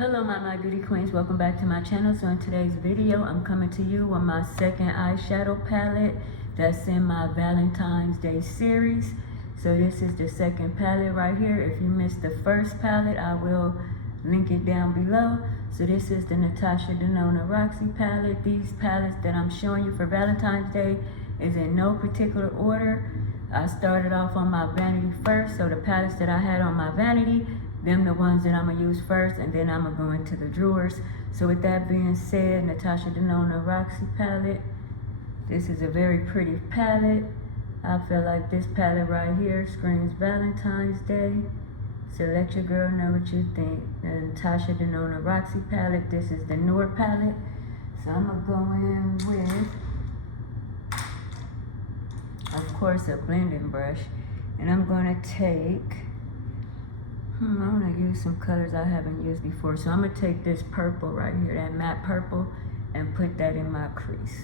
Hello my beauty queens, welcome back to my channel. So in today's video I'm coming to you with my second eyeshadow palette that's in my Valentine's Day series. So this is the second palette right here. If you missed the first palette, I will link it down below. So this is the Natasha Denona Roxa palette. These palettes that I'm showing you for Valentine's Day is in no particular order. I started off on my vanity first, so the palettes that I had on my vanity, them the ones that I'm gonna use first, and then I'm gonna go into the drawers. So with that being said, Natasha Denona Roxa palette. This is a very pretty palette. I feel like this palette right here screams Valentine's Day. So let your girl know what you think. The Natasha Denona Roxa palette. This is the newer palette. So I'm gonna go in with, of course, a blending brush, and I'm gonna take. I'm gonna use some colors I haven't used before. So I'm gonna take this purple right here, that matte purple, and put that in my crease.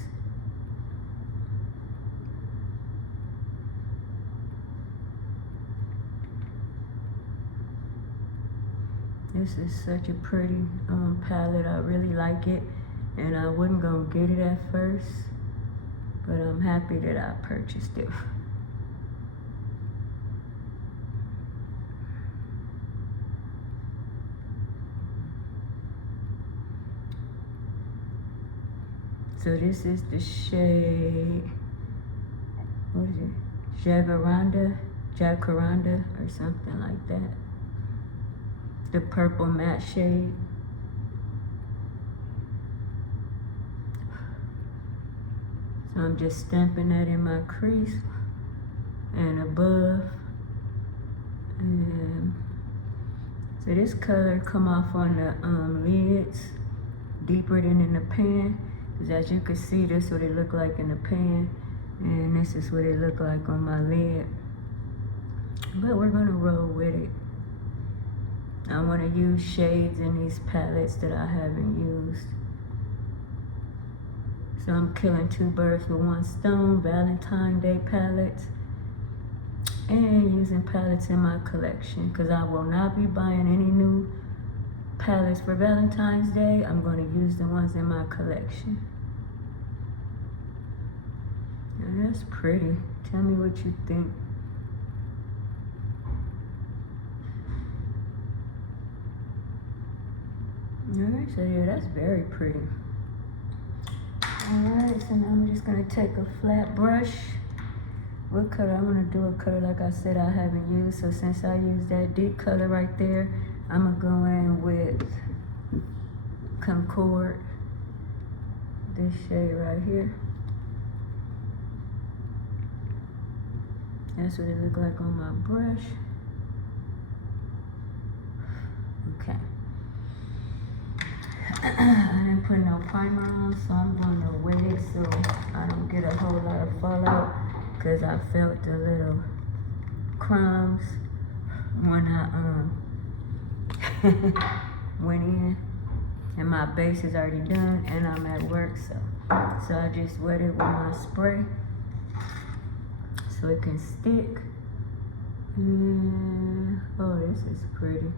This is such a pretty palette. I really like it, and I wasn't gonna get it at first, but I'm happy that I purchased it. So this is the shade, what is it? Jacaranda or something like that. The purple matte shade. So I'm just stamping that in my crease and above. And so this color come off on the lids deeper than in the pan. Because as you can see, this is what it look like in the pan, and this is what it look like on my lid. But we're gonna roll with it. I wanna use shades in these palettes that I haven't used. So I'm killing two birds with one stone, Valentine's Day palettes, and using palettes in my collection, because I will not be buying any new palettes for Valentine's Day. I'm going to use the ones in my collection. Now that's pretty. Tell me what you think. Alright, so yeah, that's very pretty. Alright, so now I'm just going to take a flat brush. What color? I'm going to do a color like I said I haven't used. So since I used that deep color right there, I'm gonna go in with Concord, this shade right here. That's what it look like on my brush. Okay. I didn't put no primer on, so I'm gonna wet it so I don't get a whole lot of fallout, because I felt the little crumbs when I went in, and my base is already done, and I'm at work, so I just wet it with my spray so it can stick. And oh, this is pretty.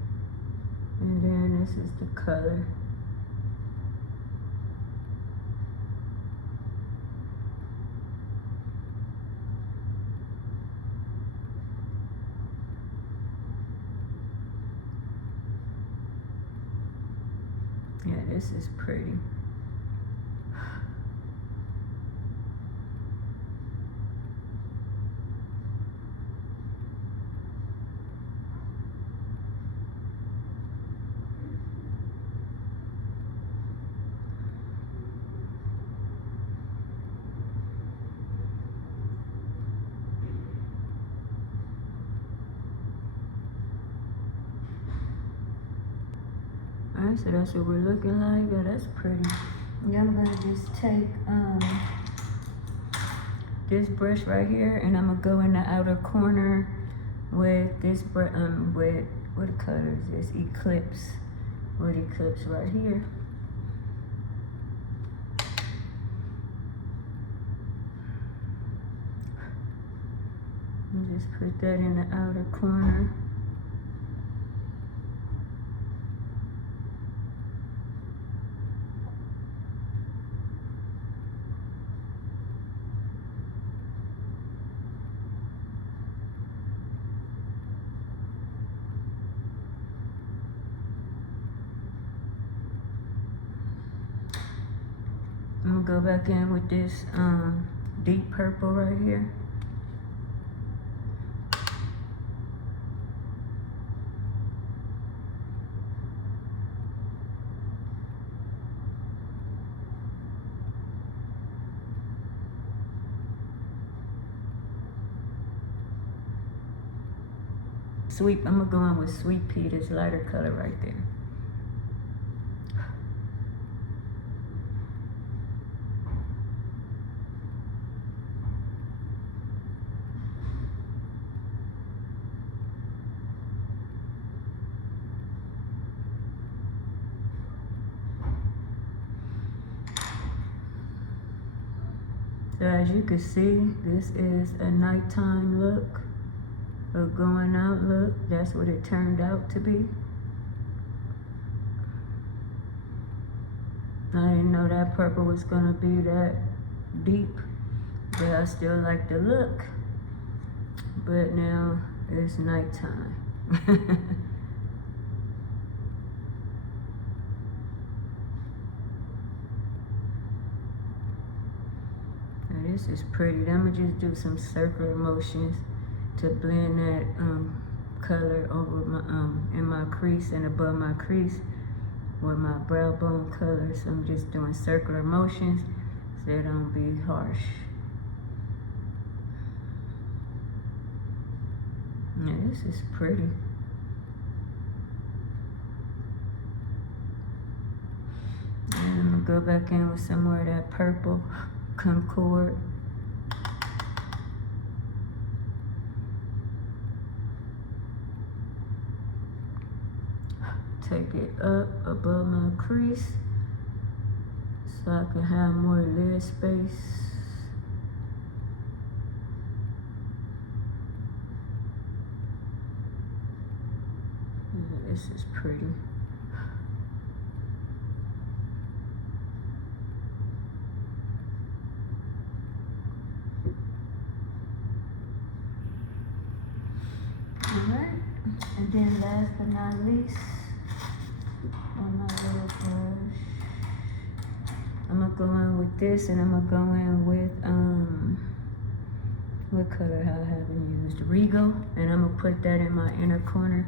And then this is the color. Yeah, this is pretty. Alright, so that's what we're looking like. Yeah, that's pretty. Yeah, I'm gonna just take this brush right here, and I'm gonna go in the outer corner with this brush, with, what color is this? Eclipse. With Eclipse right here. And just put that in the outer corner. go back in with this deep purple right here. I'm gonna go in with Sweet Pea, this lighter color right there. So as you can see, this is a nighttime look, a going out look. That's what it turned out to be. I didn't know that purple was gonna be that deep, but I still like the look. But now it's nighttime. Now this is pretty. I'm gonna just do some circular motions to blend that color over my in my crease and above my crease with my brow bone color. So I'm just doing circular motions so it don't be harsh. Yeah, this is pretty. And I'm gonna go back in with some more of that purple Concord. Take it up above my crease so I can have more lid space. Yeah, this is pretty. Alright, and then last but not least, on my little brush, I'm gonna go in with this, and I'm gonna go in with what color I haven't used, Regal, and I'm gonna put that in my inner corner.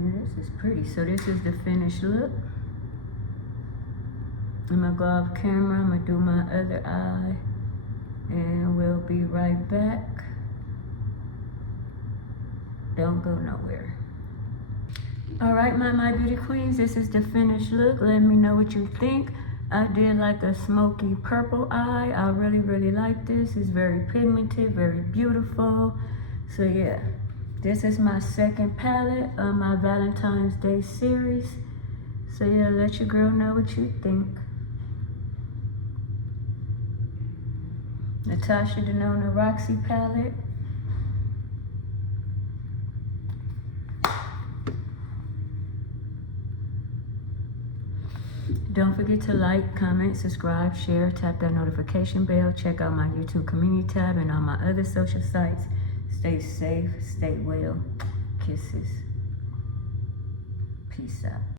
This is pretty. So this is the finished look. I'm gonna go off camera. I'm gonna do my other eye, and we'll be right back. Don't go nowhere. All right, my beauty queens, this is the finished look. Let me know what you think. I did like a smoky purple eye. I really like this. It's very pigmented, very beautiful. So yeah. This is my second palette of my Valentine's Day series. So yeah, let your girl know what you think. Natasha Denona Roxa palette. Don't forget to like, comment, subscribe, share, tap that notification bell. Check out my YouTube community tab and all my other social sites. Stay safe, stay well. Kisses. Peace out.